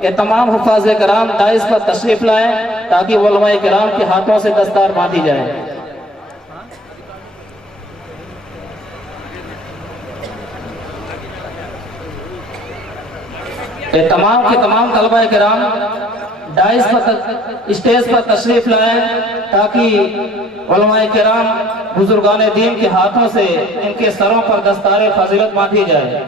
کہ تمام حفاظ کرام دائز پر تشریف لائیں تاکہ علماء کرام کے ہاتھوں سے دستار باندھی جائے۔ کہ تمام کے تمام طلبہ کرام دائز پر اسٹیج پر تشریف لائیں تاکہ علماء کرام بزرگان دین کے ہاتھوں سے ان کے سروں پر دستار فضیلت باندھی جائے۔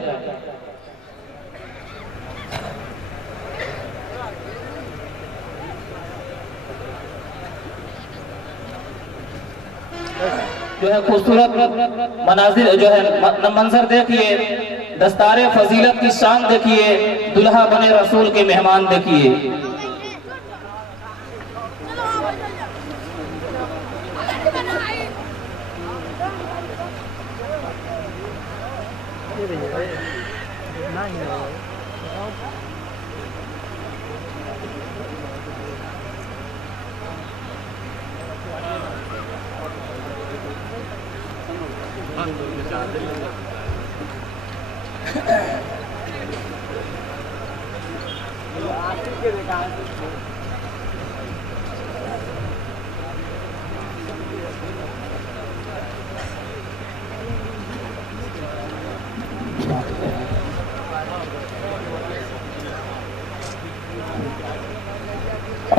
جو ہے خوبصورت مناظر جو ہے منظر دیکھیے، دستار فضیلت کی شان دیکھیے، دلہا بنے رسول کے مہمان دیکھیے۔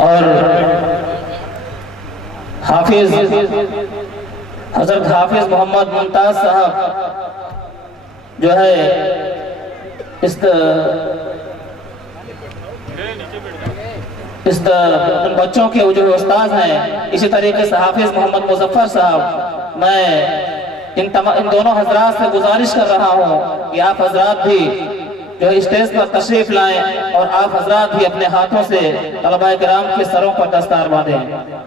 اور حافظ حضرت حافظ محمد ممتاز صاحب جو ہے ان بچوں کے جو استاذ ہیں، اسی طریقے سے حافظ محمد مظفر صاحب، میں ان دونوں حضرات سے گزارش کر رہا ہوں کہ آپ حضرات بھی جو اسٹیج پر تشریف لائیں اور آپ حضرات بھی اپنے ہاتھوں سے طلبہ کرام کے سروں پر دستار باندھیں،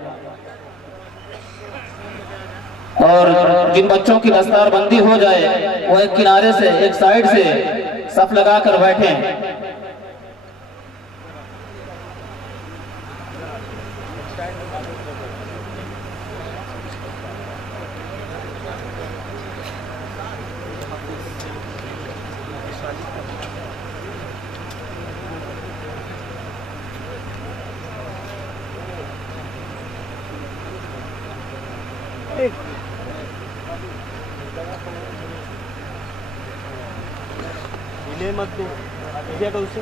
اور جن بچوں کی دستار بندی ہو جائے وہ ایک کنارے سے ایک سائیڈ سے صف لگا کر بیٹھیں۔ مت دو کیا کہ اسے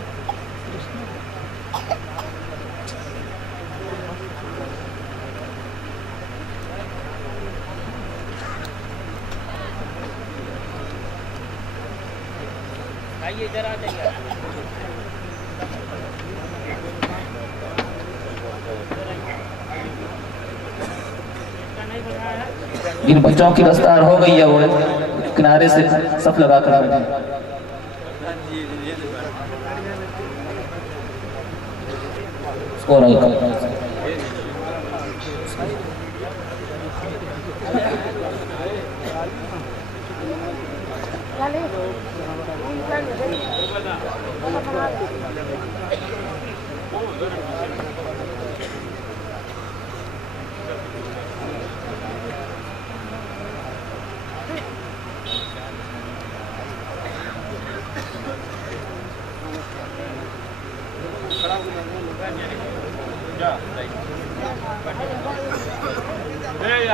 آئیے ذرا جائیے۔ ان بچوں کی دستار ہو گئی ہے وہ کنارے سے صف لگا کر بیٹھیں۔ اور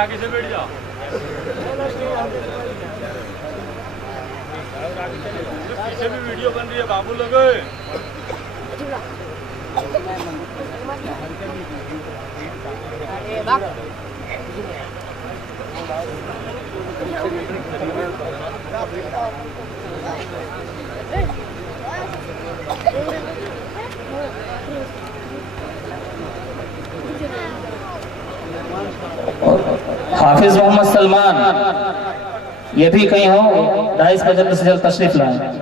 آگے سے بیٹھ جاؤ، پیچھے بھی ویڈیو بن رہی ہے بابو لوگ۔ حافظ محمد سلمان یہ بھی کہیں ہو، دائز پر جلد سے جلد تشریف لائیں۔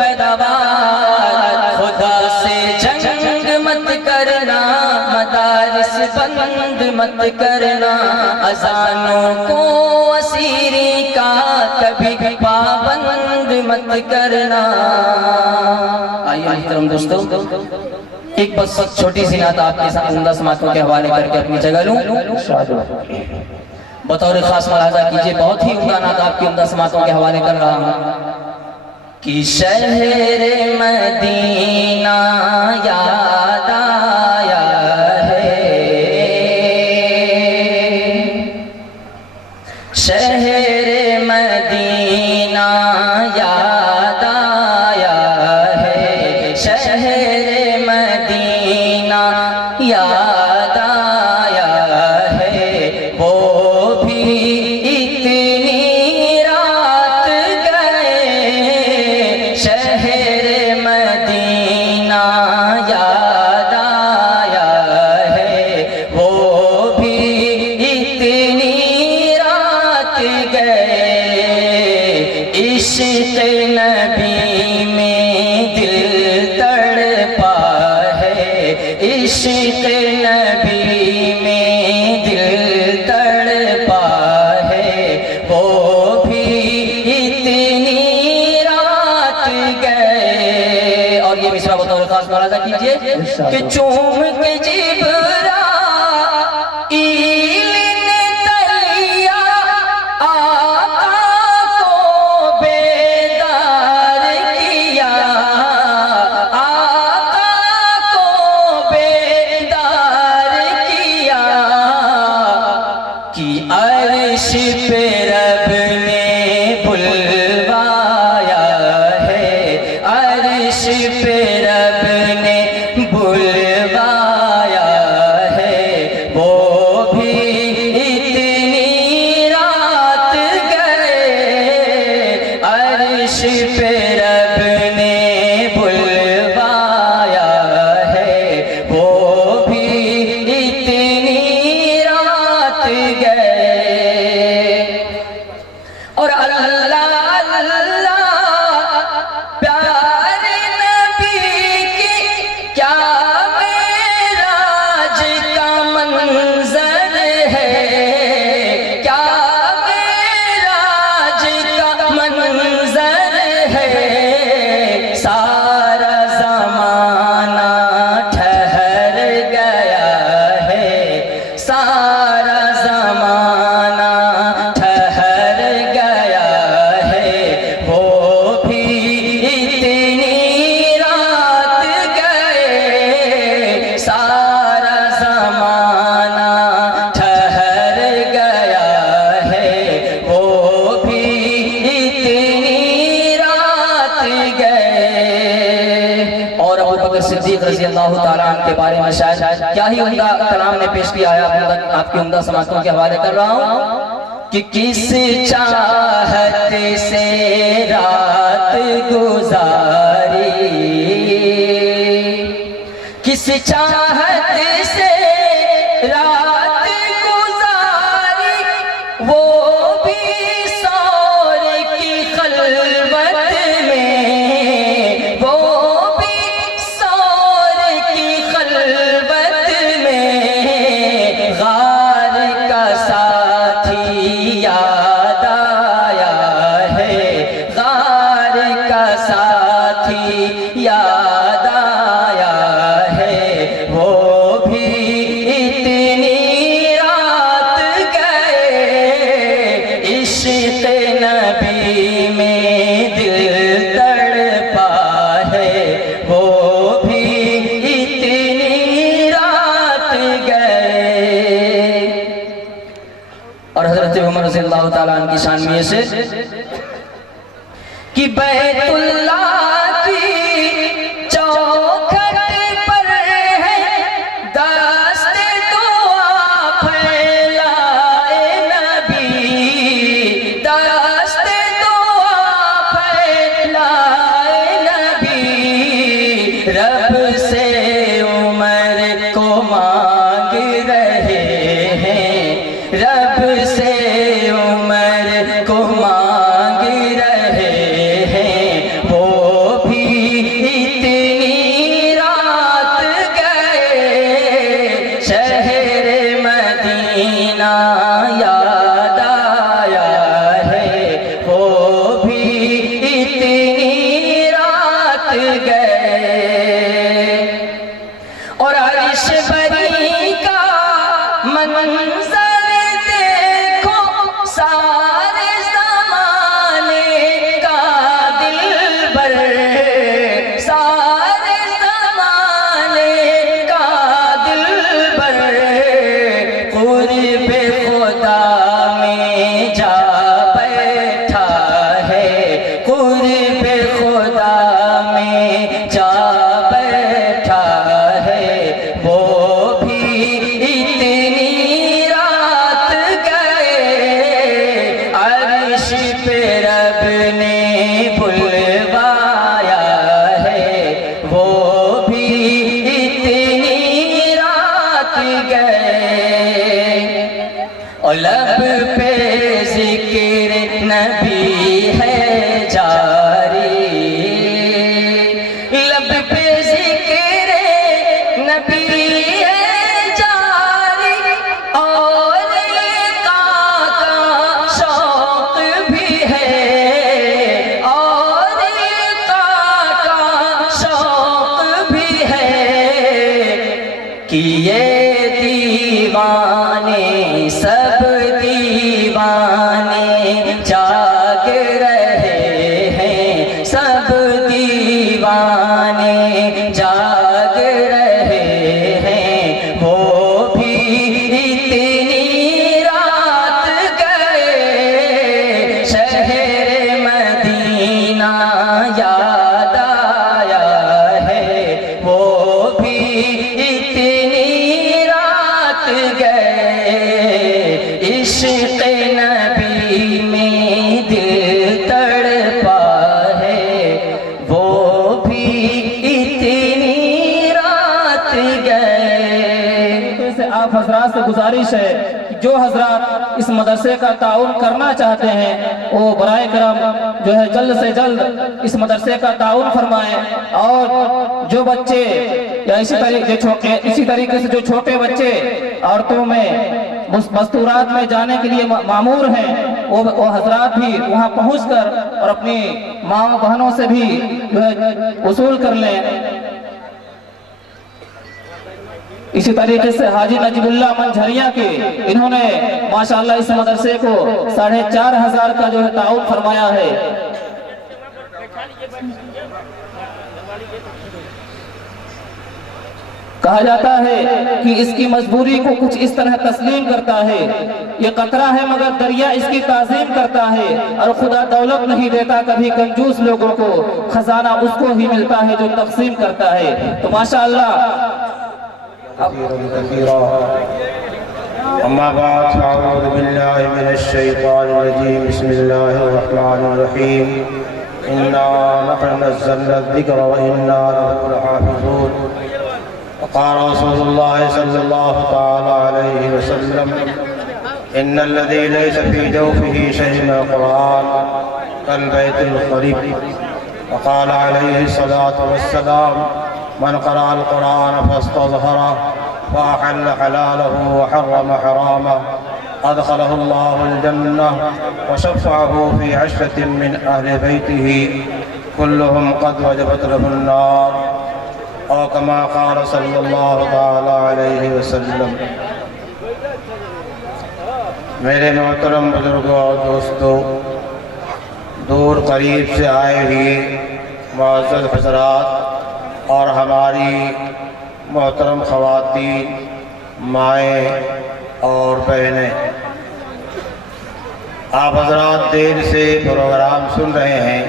پیداوار خدا سے جنگ مت کرنا مدارس بند مت کرنا اذانوں کو اسیری کا کبھی پابند مت کرنا آئیے محترم دوستو ایک بس چھوٹی سی نعت آپ کے ساتھ زندہ سماعتوں کے حوالے کر کے اپنی جگہ لوں بطور خاص ملاحظہ کیجئے بہت ہی عمدہ نعت آپ کی عمدہ سماعتوں کے حوالے کر رہا ہوں کہ شہر مدینہ یاد آیا ہے شہر مدینہ یاد آیا ہے شہر مدینہ یاد آیا ہے وہ بھی اتنی رات گئے شہر مدینہ یاد آیا ہے وہ بھی اتنی رات گئے عشق نبی میں دل تڑپا ہے عشق نبی میں دل تڑپا ہے وہ بھی اتنی رات گئے اور یہ مصرع بطور خاص ملاحظہ کیجئے کہ چوم کے جبرائیل نے تلیا آقا کو بیدار کیا آقا کو بیدار کیا کہ عرش پہ رب نے بلوایا ہے عرش پہ رب نے بلوایا ہے وہ بھی اتنی رات گئے عرش پہ رب نے بلوایا ہے وہ بھی اتنی رات گئے اور اللہ اللہ پیارے نبی کی کیا معراج کا منظر ہے کیا معراج کا منظر ہے سارا زمانہ ٹھہر گیا ہے سارا زمانہ ٹھہر گیا ہے وہ بھی اتنی رات گئے سارا زمانہ ٹھہر گیا ہے وہ بھی اتنی رات گئے اور ابو بکر صدیق رضی اللہ تعالیٰ عنہ کے بارے میں شاید کیا ہی عمدہ کلام نے پیش کیا ہے آپ کی عمدہ سماعتوں کے حوالے کر رہا ہوں کہ کس چاہت سے رات گزاری کس چاہت سے رات گزاری وہ بھی سور کی خلوت میں وہ بھی سور کی خلوت میں غار کا ساتھی یاد آیا ہے غار کا ساتھی یاد آیا ہے وہ بھی اتنی رات گئے عشق نبی میں دل تڑپا ہے وہ بھی اتنی رات گئے اور حضرت عمر رضی اللہ تعالیٰ عنہ کی شان میں سے کہ بیت اللہ کی چوکھٹ پر ہے دست دعا پھیلائے نبی دست دعا پھیلائے نبی رب سے عمر کو مانگ رہے ہیں رب سے عمر کو مانگ رہے ہیں وہ یہ دیوانے سب دیوانے جاگ رہے ہیں، سب دیوانے جاگ رہے ہیں، وہ بھی اتنی رات گئے شہر مدینہ یاد آیا ہے، وہ بھی اتنی رات گئے عشق نبی میں دل تڑپا ہے، وہ بھی اتنی رات گئے۔ سے آپ حضرات سے گزارش ہے کہ جو حضرات اس مدرسے کا تعاون کرنا چاہتے ہیں وہ برائے کرم جو ہے جلد سے جلد اس مدرسے کا تعاون فرمائیں، اور جو بچے یا اسی طریقے سے جو چھوٹے بچے عورتوں میں مستورات میں جانے کے لیے معمور ہیں وہ حضرات بھی وہاں پہنچ کر اور اپنی ماں و بہنوں سے بھی جو ہے وصول کر لیں۔ اسی طریقے سے حاجی نجیب اللہ منجھریا کے انہوں نے ماشاءاللہ اس مدرسے کو 4,500 کا جو ہے تعاون فرمایا ہے۔ کہا جاتا ہے کہ اس کی مجبوری کو کچھ اس طرح تسلیم کرتا ہے، یہ قطرہ ہے مگر دریا اس کی تعظیم کرتا ہے، اور خدا دولت نہیں دیتا کبھی کنجوس لوگوں کو، خزانہ اس کو ہی ملتا ہے جو تقسیم کرتا ہے۔ تو ماشاءاللہ اما بعد فاعوذ باللہ من الشیطان الرجیم بسم اللہ الرحمن الرحیم انا نحن نزلنا الذکر وانا له لحافظون وقال رسول اللہ صلی اللہ تعالی علیہ وسلم ان الذي ليس في جوفه شيء من القرآن كالبيت الخريب وقال عليه الصلاة والسلام من قرأ القرآن فاستظهره وأحل حلاله وحرم حرامه أدخله الله الجنة وشفعه في 10 من أهل بيته كلهم قد وجبت له النار أو كما قال صلى الله تعالى عليه وسلم۔ میرے محترم بزرگوں اور دوستوں، دور قریب سے آئے ہوئے معزز حضرات اور ہماری محترم خواتین، مائیں اور بہنیں، آپ حضرات دیر سے پروگرام سن رہے ہیں۔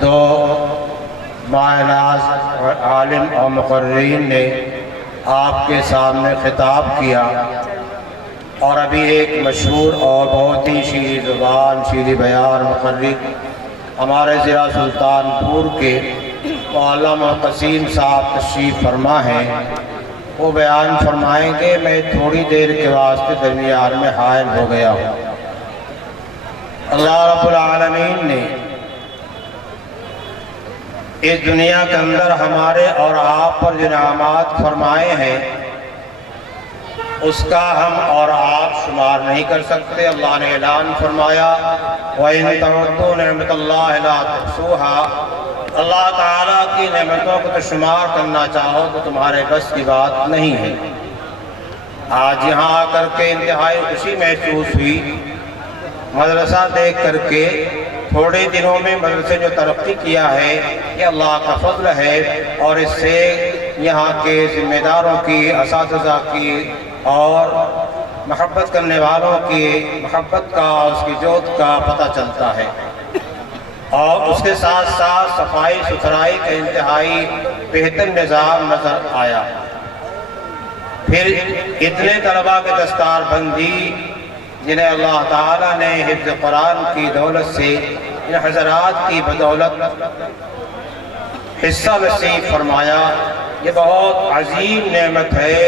دو ماہناز عالم اور مقررین نے آپ کے سامنے خطاب کیا، اور ابھی ایک مشہور اور بہت ہی شیریں زبان شیریں بیان مقرر ہمارے ضلع سلطان پور کے علامہ قسیم صاحب تشریف فرما ہیں، وہ بیان فرمائیں گے۔ میں تھوڑی دیر کے واسطے درمیان میں حائل ہو گیا ہوں۔ اللہ رب العالمین نے اس دنیا کے اندر ہمارے اور آپ پر جو انعامات فرمائے ہیں اس کا ہم اور آپ شمار نہیں کر سکتے۔ اللہ نے اعلان فرمایا وَإِن تَعُدُّوا نِعْمَتَ اللَّهِ لَا تُحْصُوهَا، اللہ تعالیٰ کی نعمتوں کو تو شمار کرنا چاہو تو تمہارے بس کی بات نہیں ہے۔ آج یہاں آ کر کے انتہائی خوشی محسوس ہوئی، مدرسہ دیکھ کر کے۔ تھوڑے دنوں میں مدرسے جو ترقی کیا ہے یہ اللہ کا فضل ہے، اور اس سے یہاں کے ذمہ داروں کی، اساتذہ کی اور محبت کرنے والوں کی محبت کا، اس کی جوت کا پتہ چلتا ہے۔ اور اس کے ساتھ ساتھ صفائی ستھرائی کا انتہائی بہتر نظام نظر آیا۔ پھر اتنے طلباء کے دستار بندی جنہیں اللہ تعالیٰ نے حفظ قرآن کی دولت سے، ان حضرات کی بدولت حصہ نصیب فرمایا، یہ بہت عظیم نعمت ہے،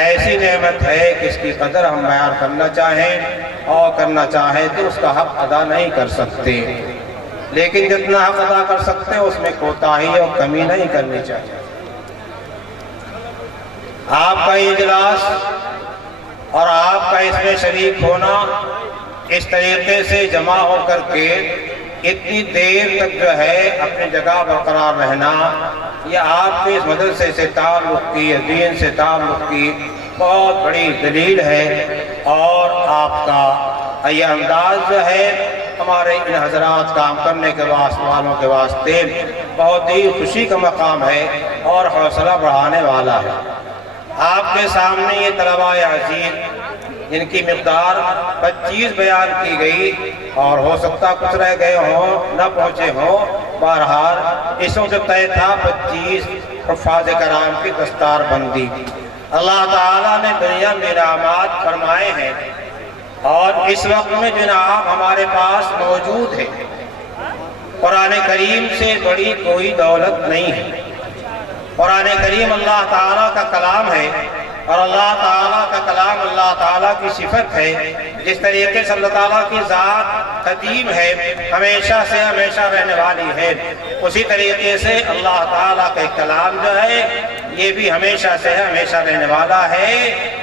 ایسی نعمت ہے کہ اس کی قدر ہم بیان کرنا چاہیں اور کرنا چاہیں تو اس کا حق ادا نہیں کر سکتے، لیکن جتنا حق ادا کر سکتے ہیں اس میں کوتاہی اور کمی نہیں کرنی چاہیے۔ آپ کا اجلاس اور آپ کا اس میں شریک ہونا، اس طریقے سے جمع ہو کر کے اتنی دیر تک جو ہے اپنی جگہ برقرار رہنا یہ آپ کے اس مدرسے سے تعلق کی، دین سے تعلق کی بہت بڑی دلیل ہے، اور آپ کا یہ انداز جو ہے ہمارے ان حضرات کام کرنے کے والوں کے واسطے بہت ہی خوشی کا مقام ہے اور حوصلہ بڑھانے والا ہے۔ آپ کے سامنے یہ طلباء عزیز جن کی مقدار 25 بیان کی گئی، اور ہو سکتا کچھ رہ گئے ہوں، نہ پہنچے ہوں، بہرحال اس وقت طے تھا 25 حفاظ کرام کی دستار بندی۔ اللہ تعالیٰ نے دنیا میں انعامات فرمائے ہیں، اور اس وقت میں جناب ہمارے پاس موجود ہے۔ قرآن کریم سے بڑی کوئی دولت نہیں ہے۔ قرآن کریم اللہ تعالیٰ کا کلام ہے، اور اللہ تعالیٰ کا کلام اللہ تعالیٰ کی صفت ہے۔ جس طریقے سے اللہ تعالیٰ کی ذات قدیم ہے، ہمیشہ سے ہمیشہ رہنے والی ہے، اسی طریقے سے اللہ تعالیٰ کا کلام جو ہے یہ بھی ہمیشہ سے ہمیشہ رہنے والا ہے۔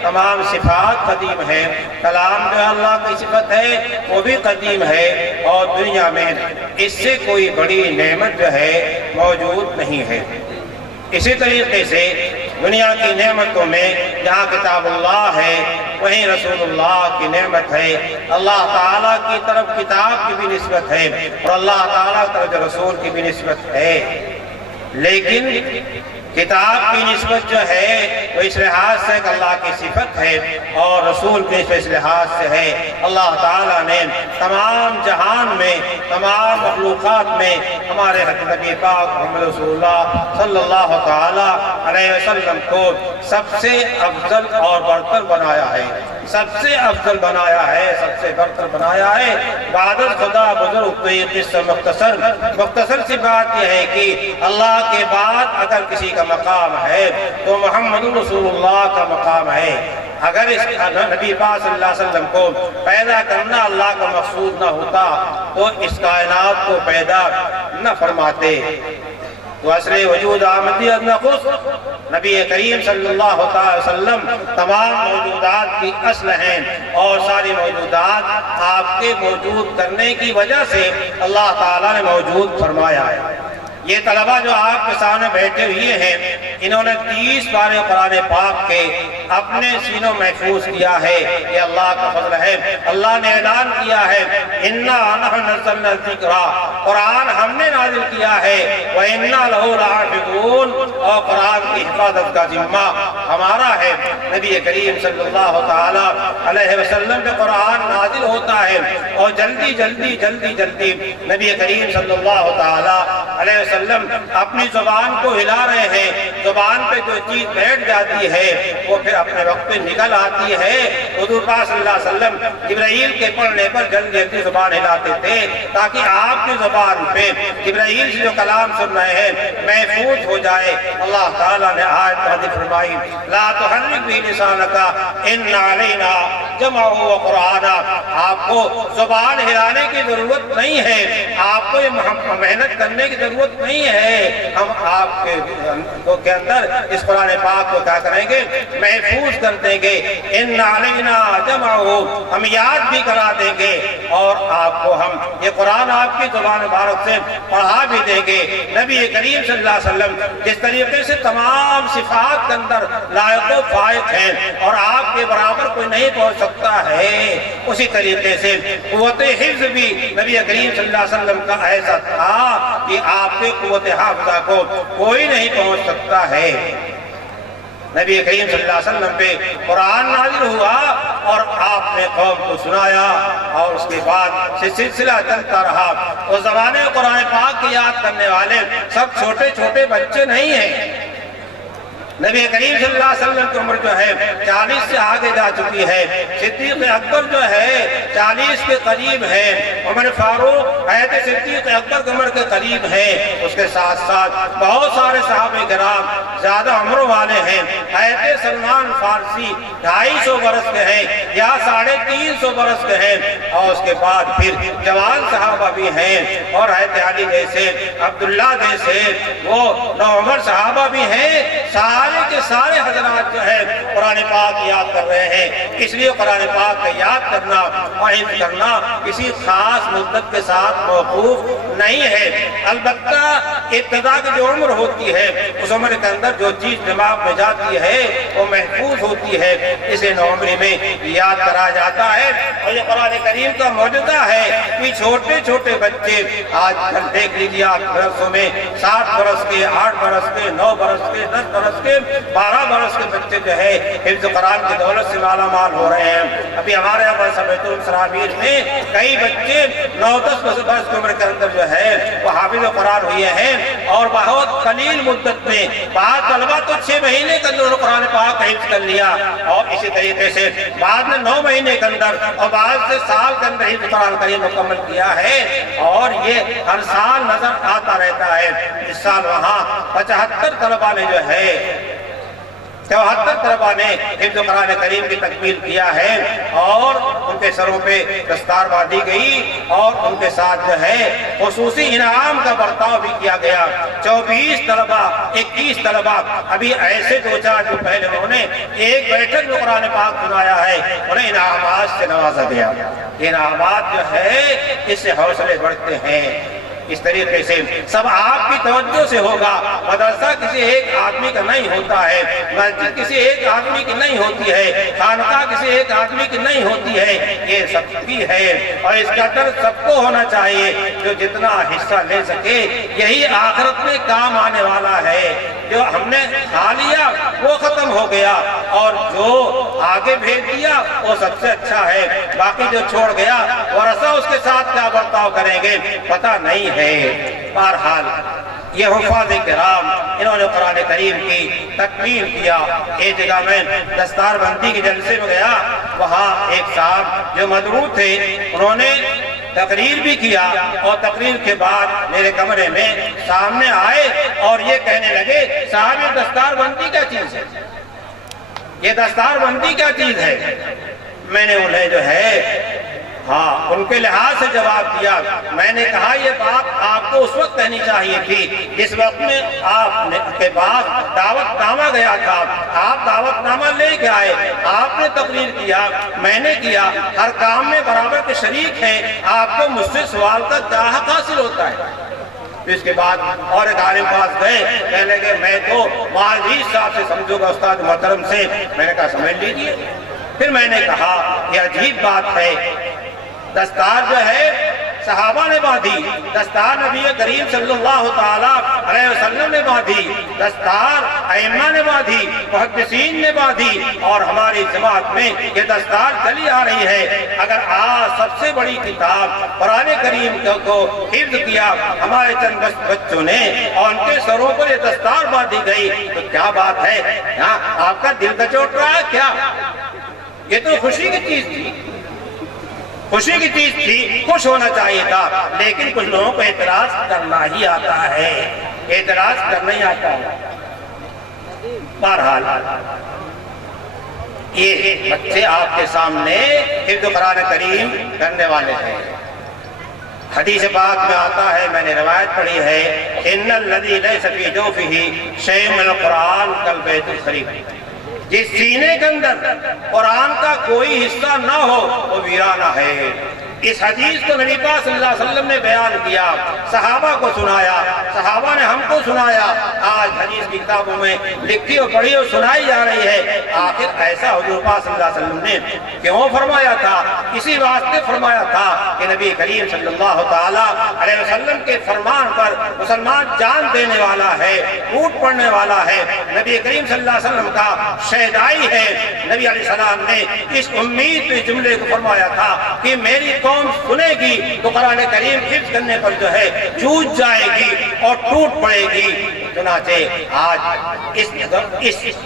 تمام صفات قدیم ہے، کلام جو اللہ کی صفت ہے وہ بھی قدیم ہے، اور دنیا میں اس سے کوئی بڑی نعمت جو ہے موجود نہیں ہے۔ اسی طریقے سے دنیا کی نعمتوں میں جہاں کتاب اللہ ہے وہیں رسول اللہ کی نعمت ہے۔ اللہ تعالیٰ کی طرف کتاب کی بھی نسبت ہے، اور اللہ تعالیٰ کی طرف رسول کی بھی نسبت ہے، لیکن کتاب کی نسبت جو ہے وہ اس لحاظ سے کہ اللہ کی صفت ہے، اور رسول کی نسبت اس لحاظ سے ہے اللہ تعالیٰ نے تمام جہان میں، تمام مخلوقات میں ہمارے نبی پاک محمد رسول اللہ صلی اللہ تعالیٰ علیہ وسلم کو سب سے افضل اور برتر بنایا ہے، سب سے افضل بنایا ہے، سب سے برتر بنایا ہے۔ بعد خدا بزرگ تو یہ قصہ مختصر سی بات یہ ہے کہ اللہ کے بعد اگر کسی کا مقام ہے تو محمد رسول اللہ کا مقام ہے۔ اگر اس نبی پاک صلی اللہ علیہ وسلم کو پیدا کرنا اللہ کا مقصود نہ ہوتا تو اس کائنات کو پیدا نہ فرماتے۔ تو اصل وجود آمدیت نخص نبی کریم صلی اللہ علیہ وسلم تمام موجودات کی اصل ہیں، اور ساری موجودات آپ کے موجود کرنے کی وجہ سے اللہ تعالیٰ نے موجود فرمایا ہے۔ یہ طلبہ جو آپ کے سامنے بیٹھے ہوئے ہیں، انہوں نے 30 پارے قرآن پاک کے اپنے سینوں محفوظ کیا ہے۔ یہ اللہ کا فضل ہے۔ اللہ نے اعلان کیا ہے اِنَّا نَحْنُ نَزَّلْنَا الذِّکْرَ، قرآن ہم نے نازل کیا ہے، وَإِنَّا لَهُ لَحَافِظُونَ، اور قرآن کی حفاظت کا ذمہ ہمارا ہے۔ نبی کریم صلی اللہ تعالی علیہ وسلم پہ قرآن نازل ہوتا ہے، اور جلدی جلدی جلدی جلدی نبی کریم صلی اللہ تعالی علیہ وسلم اپنی زبان کو ہلا رہے ہیں، زبان پہ جو چیز بیٹھ جاتی ہے وہ پھر اپنے وقت پہ نکل آتی ہے۔ حضور پاک صلی اللہ علیہ وسلم جبرائیل کے پڑھنے پر جلدی جلدی زبان ہلاتے تھے تاکہ آپ کی زبان پہ جبرائیل سے جو کلام سن رہے ہیں محفوظ ہو جائے۔ اللہ تعالیٰ نے آیت نازل فرمائی لا تحرک بہ لسانک ان علینا جمعہ و قرآنہ، آپ کو زبان ہلانے کی ضرورت نہیں ہے، آپ کو یہ محنت کرنے کی ضرورت نہیں ہے، ہم آپ کے اندر اس قرآن پاک کو کیا کریں گے؟ محفوظ کر دیں گے۔ ان علینا جمعہ، ہم یاد بھی کرا دیں گے، اور آپ کو ہم یہ قرآن آپ کی زبان مبارک سے پڑھا بھی دیں گے۔ نبی کریم صلی اللہ علیہ وسلم جس طریقے سے تمام صفات کے اندر لائق و فائق ہیں اور آپ کے برابر کوئی نہیں پہنچ سکتا ہے، اسی طریقے سے قوت حفظ بھی نبی کریم صلی اللہ علیہ وسلم کا ایسا تھا کہ آپ کے قوت حافظہ کو کوئی نہیں پہنچ سکتا ہے۔ نبی کریم صلی اللہ علیہ وسلم پہ قرآن نازل ہوا اور آپ نے قوم کو سنایا، اور اس کے بعد سلسلہ چلتا رہا۔ اس زمانے قرآن پاک کی یاد کرنے والے سب چھوٹے چھوٹے بچے نہیں ہیں۔ نبی کریم صلی اللہ علیہ وسلم کی عمر جو ہے 40 سے آگے جا چکی ہے، صدیق اکبر جو ہے 40 کے قریب ہے، عمر فاروق حضرت صدیق اکبر کی عمر کے قریب ہے، اس کے ساتھ ساتھ بہت سارے صحابہ کرام زیادہ عمر والے ہیں۔ حضرت سلمان فارسی 250 برس کے ہیں یا 350 برس کے ہیں، اور اس کے بعد پھر جوان صحابہ بھی ہیں، اور حضرت علی جیسے، عبداللہ جیسے وہ نوعمر صحابہ بھی ہیں۔ سارے سارے کے سارے حضرات جو ہے قرآن پاک یاد کر رہے ہیں۔ اس لیے قرآن پاک کا یاد کرنا اور حفظ کرنا کسی خاص مدت کے ساتھ موقوف نہیں ہے۔ البتہ ابتدا کی جو عمر ہوتی ہے اس عمر کے اندر جو چیز دماغ میں جاتی ہے وہ محفوظ ہوتی ہے، اسے نوعمری میں یاد کرا جاتا ہے۔ اور یہ قرآن کریم کا معجزہ ہے کہ چھوٹے چھوٹے بچے آج کل دیکھ لیجیے آپ برسوں میں 7 برس کے، 8 برس کے، 9 برس کے، 10 برس کے، 12 برس کے بچے جو ہے حفظ قرآن کی دولت سے مالا مال ہو رہے ہیں۔ ابھی ہمارے یہاں سبیت السرابیل میں کئی بچے 9-10 برس کی عمر کے اندر جو ہے وہ حافظ قرآن ہوئے ہیں، اور بہت قلیل مدت میں بعض طلبہ تو 6 مہینے کے اندر قرآن پاک حفظ کر لیا، اور اسی طریقے سے بعد میں 9 مہینے کے اندر اور بعض سے سال کے اندر حفظ قرآن کریم مکمل کیا ہے۔ اور یہ ہر سال نظر آتا رہتا ہے۔ اس سال وہاں 75 طلبہ نے جو ہے 74 طلبہ نے حفظ قرآن کریم کی تکمیل کیا ہے، اور ان کے سروں پہ دستار باندھی گئی، اور ان کے ساتھ جو ہے خصوصی انعام کا برتاؤ بھی کیا گیا۔ 24 طلبہ 21 طلبہ ابھی ایسے 2-4 دن پہلے انہوں نے ایک بیٹھک میں قرآن پاک سنایا ہے، انہیں انعامات سے نوازا گیا۔ انعامات جو ہے اس سے حوصلے بڑھتے ہیں۔ اس طریقے سے سب آپ کی توجہ سے ہوگا۔ مدرسہ کسی ایک آدمی کا نہیں ہوتا ہے، مسجد کسی ایک آدمی کی نہیں ہوتی ہے، خانقاہ کسی ایک آدمی کی نہیں ہوتی ہے، یہ سب کی ہے، اور اس کا ڈر سب کو ہونا چاہیے۔ جو جتنا حصہ لے سکے یہی آخرت میں کام آنے والا ہے۔ جو ہم نے کھا لیا وہ ختم ہو گیا، اور جو آگے بھیج دیا وہ سب سے اچھا ہے۔ باقی جو چھوڑ گیا ورثہ اس کے ساتھ کیا برتاؤ کریں گے پتہ نہیں ہے۔ بہرحال یہ حفاظ کرام انہوں نے قرآن کریم کی تکمیل کیا۔ ایک جگہ میں دستار بندی کے جلسے میں گیا، وہاں ایک صاحب جو مدعو تھے انہوں نے تقریر بھی کیا، اور تقریر کے بعد میرے کمرے میں سامنے آئے اور یہ کہنے لگے صاحب یہ دستار بندی کیا چیز ہے، یہ دستار بندی کیا چیز ہے۔ میں نے انہیں جو ہے ان کے لحاظ سے جواب دیا۔ میں نے کہا یہ بات آپ کو اس وقت کہنی چاہیے تھی جس وقت میں آپ کے پاس دعوت نامہ گیا تھا، آپ دعوت نامہ لے کے آئے، آپ نے تقریر کیا، میں نے کیا، ہر کام میں برابر کے شریک ہیں، آپ کو مجھ سے سوال کا کیا حق حاصل ہوتا ہے۔ اس کے بعد اور ایک عالم پاس گئے، کہنے لگے میں تو معاذ صاحب سے سمجھوں گا استاد محترم سے۔ میں نے کہا سمجھ لیجئے۔ پھر میں نے کہا یہ عجیب بات ہے، دستار جو ہے صحابہ نے باندھی، دستار نبی کریم صلی اللہ تعالیٰ علیہ وسلم نے باندھی، دستار ائمہ نے باندھی، محدثین نے باندھی، اور ہماری جماعت میں یہ دستار چلی آ رہی ہے۔ اگر آج سب سے بڑی کتاب قرآن کریم کو حفظ کیا ہمارے چند بچوں نے، اور ان کے سروں پر یہ دستار باندھی گئی، تو کیا بات ہے؟ آپ کا دل کچوٹ رہا ہے کیا؟ یہ تو خوشی کی چیز تھی، خوشی کی چیز تھی، خوش ہونا چاہیے تھا، لیکن کچھ لوگوں کو اعتراض کرنا ہی آتا ہے، اعتراض کرنا ہی آتا ہے۔ بہرحال یہ بچے آپ کے سامنے حفظ قرآن کریم کرنے والے ہیں۔ حدیث پاک میں آتا ہے، میں نے روایت پڑھی ہے، ان الذی لیس فی جوفہ شیء من القرآن کالبیت الخریب، جس سینے کے اندر قرآن کا کوئی حصہ نہ ہو وہ ویرانہ ہے۔ اس حدیث کو نبی پاک صلی اللہ علیہ وسلم نے بیان کیا، صحابہ کو سنایا، صحابہ نے ہم کو سنایا، آج حدیث کی کتابوں میں لکھی اور پڑھی اور سنائی جا رہی ہے۔ آخر ایسا حضور پاک صلی اللہ علیہ وسلم نے کیوں فرمایا تھا؟ اسی واسطے فرمایا تھا کہ نبی کریم صلی اللہ تعالیٰ علیہ وسلم کے فرمان پر مسلمان جان دینے والا ہے، ٹوٹ پڑنے والا ہے۔ نبی کریم صلی اللہ علیہ وسلم کا شہدائی ہے۔ نبی علیہ السلام نے اس امید کے جملے کو فرمایا تھا کہ میری قوم سنے گی تو قرآن کریم حفظ کرنے پر جو ہے جوجھ جائے گی اور ٹوٹ پڑے گی۔ چنانچہ آج اس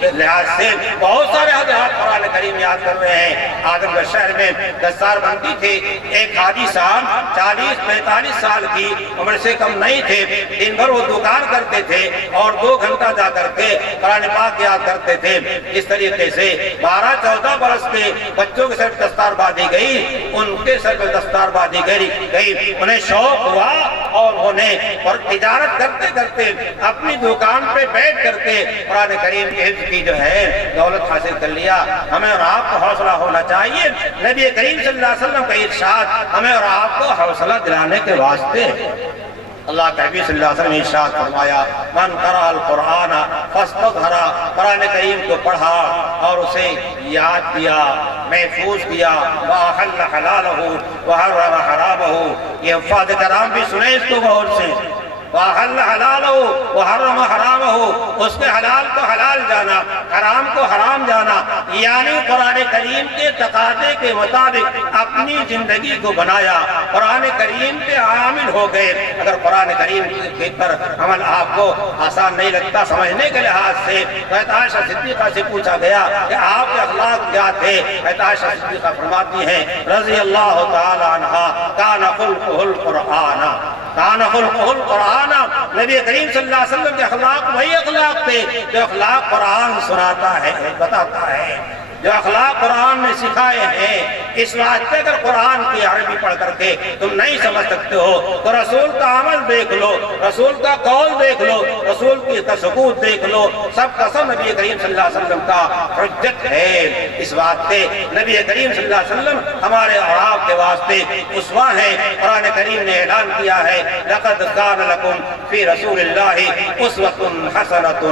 لحاظ سے بہت سارے حضرات قرآن کریم یاد کر رہے ہیں۔ آدم گڑھ شہر میں دستار بندی تھی، ایک حاجی صاحب 40-45 سال کی عمر سے کم نہیں تھے، دن بھر وہ دکان کرتے تھے اور 2 گھنٹہ جا کر کے قرآن پاک یاد کرتے تھے۔ اس طریقے سے 12-14 برس کے بچوں کے سر پہ دستار باندھی گئی، ان کے سر پہ دستار باندھی گئی، انہیں شوق ہوا اور انہیں اور تجارت کرتے کرتے اپنی دکان پہ بیٹھ کر کے قرآن کریم کے حفظ کی جو ہے دولت حاصل کر لیا. ہمیں اور آپ کو حوصلہ ہونا چاہیے. نبی کریم صلی اللہ علیہ وسلم کا ارشاد ہمیں اور آپ کو حوصلہ دلانے کے واسطے. اللہ کے حبیب صلی اللہ علیہ وسلم نے ارشاد فرمایا من قرأ القرآن فاستظہر، قرآن کریم کو پڑھا اور اسے یاد کیا، محفوظ کیا. وَأَحَلَّ حَلَالَهُ وَحَرَّمَ حَرَامَهُ. یہ حفاظ کرام بھی سنیں اس کو غور سے. وَأَحَلَّ حَلَالَهُ وَحَرَّمَ حَرَامَهُ، اس کے حلال کو حلال جانا، حرام کو حرام جانا، یعنی قرآن کریم کے تقاضے کے مطابق اپنی زندگی کو بنایا، قرآن کریم پہ عامل ہو گئے. اگر قرآن کریم کے پر عمل آپ کو آسان نہیں لگتا سمجھنے کے لحاظ سے، حضرت عائشہ صدیقہ سے پوچھا گیا کہ آپ کے اخلاق کیا تھے. حضرت عائشہ صدیقہ فرماتی ہیں رضی اللہ تعالی عنہا کان خلقہ القرآن، کان خلقہ القرآن. نبی کریم صلی اللہ علیہ وسلم کے اخلاق وہی اخلاق تھے جو اخلاق قرآن سناتا ہے، بتاتا ہے، جو اخلاق قرآن نے سکھائے ہیں. اس واسطے اگر قرآن کی عربی پڑھ کر کے تم نہیں سمجھ سکتے ہو تو رسول کا عمل دیکھ لو، رسول کا قول دیکھ لو، رسول کی سکوت دیکھ لو. سب کا سب نبی کریم صلی اللہ علیہ وسلم کا حجت ہے. اس واسطے نبی کریم صلی اللہ علیہ وسلم ہمارے اور آپ کے واسطے اسوہ ہیں. قرآن کریم نے اعلان کیا ہے لقد کان لکم فی رسول اللہ اسوۃ حسنۃ،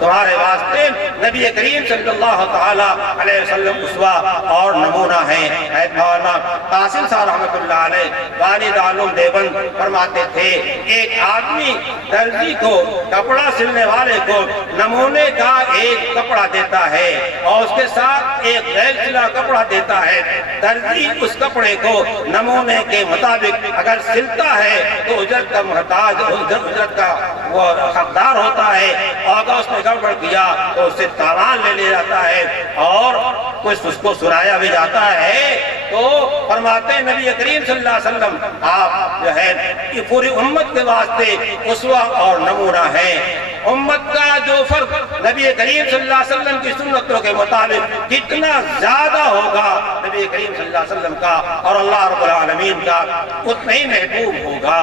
تمہارے واسطے نبی کریم صلی اللہ تعالی علیہ وسلم اسوہ اور نمونہ ہیں. مولانا قاسم صاحب رحمۃ اللہ علیہ والد عالم دیوبند فرماتے تھے ایک آدمی درزی کو، کپڑا سلنے والے کو نمونے کا ایک کپڑا دیتا ہے اور اس کے ساتھ ایک غیر سلا کپڑا دیتا ہے. درزی اس کپڑے کو نمونے کے مطابق اگر سلتا ہے تو اجرت کا محتاج، اجرت کا وہ حقدار ہوتا ہے، اور اگر اس نے گڑبڑ کیا تو اس سے تاوان لے جاتا ہے اور کچھ اس کو سنایا بھی جاتا ہے. تو فرماتے ہیں نبی کریم صلی اللہ علیہ وسلم آپ جو ہے یہ پوری امت کے واسطے اسوہ اور نمونہ ہیں. امت کا جو فرق نبی کریم صلی اللہ علیہ وسلم کی سنتوں کے مطابق جتنا زیادہ ہوگا نبی کریم صلی اللہ علیہ وسلم کا اور اللہ رب العالمین کا اتنا ہی محبوب ہوگا.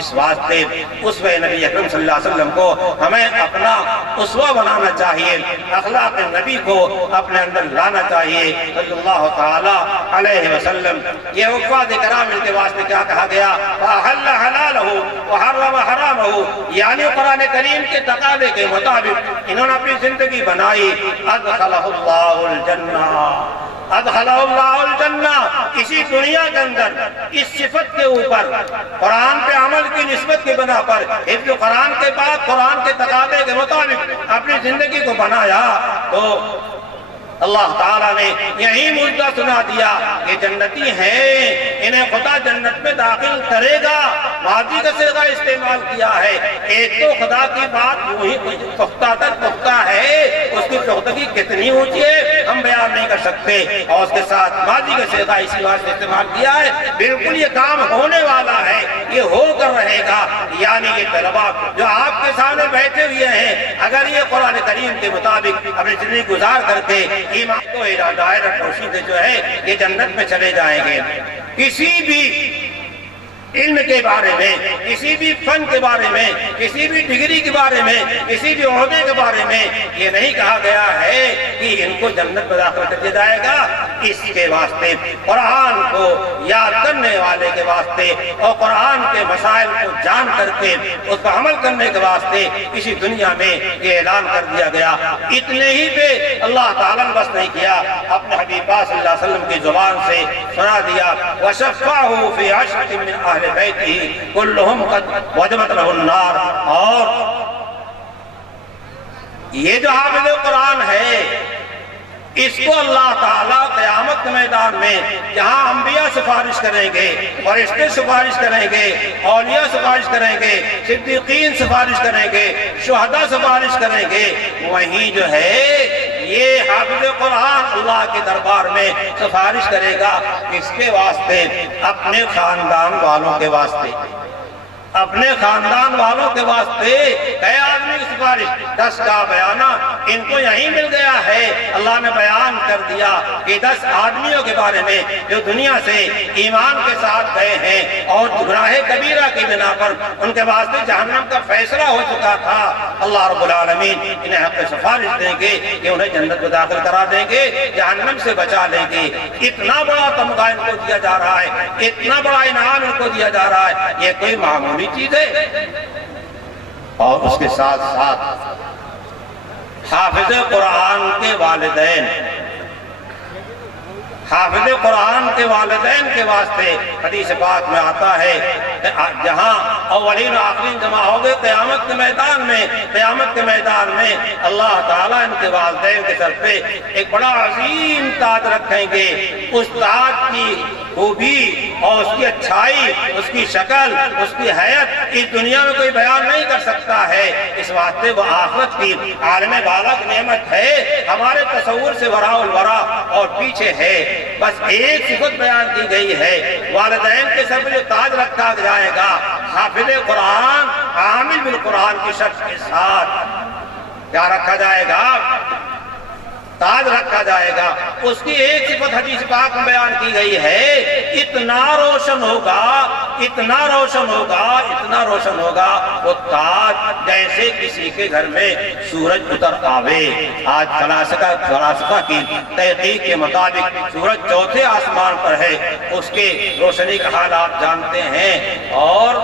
اس واسطے اسوہ نبی اکرم صلی اللہ علیہ وسلم کو ہمیں اپنا اسوہ بنانا چاہیے، اخلاق نبی کو اپنے اندر لانا چاہیے صلی اللہ تعالی علیہ وسلم. یہ حفاظ کرام ان کے واسطے کیا کہا گیا وَأَحَلَّ حَلَالَهُ وَحَرَّمَ حَرَامَهُ، یعنی قرآن کریم کے تقاضے کے مطابق انہوں نے اپنی زندگی بنائی. ادخلہ اللہ الجنہ، ادخلہ اللہ الجنہ. اسی دنیا کے اندر اس صفت کے اوپر قرآن پہ عمل کی نسبت کی بنا پر حفظ قرآن کے بعد قرآن کے تقاضے کے مطابق اپنی زندگی کو بنایا تو اللہ تعالیٰ نے یہی مجدہ سنا دیا کہ جنتی ہیں، انہیں خدا جنت میں داخل کرے گا. ماضی کا صیغہ استعمال کیا ہے. ایک تو خدا کی بات وہی پختہ تر پختہ ہے، اس کی پختگی کتنی اونچی ہے ہم بیان نہیں کر سکتے، اور اس کے ساتھ ماضی کا صیغہ اسی واسطے استعمال کیا ہے بالکل یہ کام ہونے والا ہے، یہ ہو کر رہے گا. یعنی یہ طلباء جو آپ کے سامنے بیٹھے ہوئے ہیں اگر یہ قرآن کریم کے مطابق اپنی زندگی گزار کر کے ایمان کو دائرہ روشید جو ہے یہ جنت میں چلے جائیں گے. کسی بھی علم کے بارے میں، کسی بھی فن کے بارے میں، کسی بھی ڈگری کے بارے میں، کسی بھی عہدے کے بارے میں یہ نہیں کہا گیا ہے کہ ان کو جنت میں داخل کر دیا جائے گا. اس کے واسطے قرآن کو یاد کرنے والے کے واسطے اور قرآن کے مسائل کو جان کر کے اس پر عمل کرنے کے واسطے اسی دنیا میں یہ اعلان کر دیا گیا. اتنے ہی پہ اللہ تعالیٰ نے بس نہیں کیا، اپنے حبیب پاک صلی اللہ علیہ وسلم کی زبان سے سنا دیا وَشَفَّعُهُ فِي عَشْرَةٍ مِّنْ أَهْلِ بیتہ کلہم قد وجبت لہ النار. اور یہ جو حافظ قرآن ہے اس کو اللہ تعالیٰ قیامت کے میدان میں جہاں انبیاء سفارش کریں گے، فرشتے سفارش کریں گے، اولیاء سفارش کریں گے، صدیقین سفارش کریں گے، شہداء سفارش کریں گے، وہیں جو ہے یہ حافظ قرآن اللہ کے دربار میں سفارش کرے گا. اس کے واسطے اپنے خاندان والوں کے واسطے اپنے خاندان والوں کے واسطے کئی آدمی کی سفارش 10 کا بیانہ ان کو یہیں مل گیا ہے۔ اللہ نے بیان کر دیا کہ 10 آدمیوں کے بارے میں جو دنیا سے ایمان کے ساتھ گئے ہیں اور گناہ کبیرہ کی بنا پر ان کے واسطے جہنم کا فیصلہ ہو چکا تھا۔ اللہ رب العالمین انہیں حق سفارش دیں گے کہ انہیں جنت میں داخل کرا دیں گے، جہنم سے بچا لیں گے۔ اتنا بڑا تمغہ ان کو دیا جا رہا ہے، اتنا بڑا انعام ان کو دیا جا رہا ہے، یہ کوئی معمولی چیز ہے۔ اور اس کے ساتھ ساتھ حافظ قرآن کے والدین، حافظ قرآن کے والدین کے واسطے حدیث پاک میں آتا ہے جہاں اولین و آخرین جمع ہو گئے قیامت کے میدان میں، قیامت کے میدان میں اللہ تعالیٰ ان کے والدین کے سر پہ ایک بڑا عظیم تاج رکھیں گے۔ اس تاج کی خوبی اور اس کی اچھائی، اس کی شکل، اس کی حیت اس دنیا میں کوئی بیان نہیں کر سکتا ہے۔ اس واسطے وہ آخرت کی عالم بالا کی نعمت ہے، ہمارے تصور سے وراء الورا اور پیچھے ہے۔ بس ایک صفت بیان کی گئی ہے، والدین کے سر پہ جو تاج رکھا جائے گا حافظ قرآن عامل بالقرآن کی شخص کے ساتھ کیا رکھا جائے گا؟ تاج رکھا جائے گا۔ اس کی ایک صفت حدیث پاک میں بیان کی گئی ہے، اتنا روشن ہوگا، اتنا روشن ہوگا، اتنا روشن ہوگا وہ تاج جیسے کسی کے گھر میں سورج اتر آوے۔ آج فلاسفہ کی تحقیق کے مطابق سورج چوتھے آسمان پر ہے، اس کے روشنی کا حال آپ جانتے ہیں، اور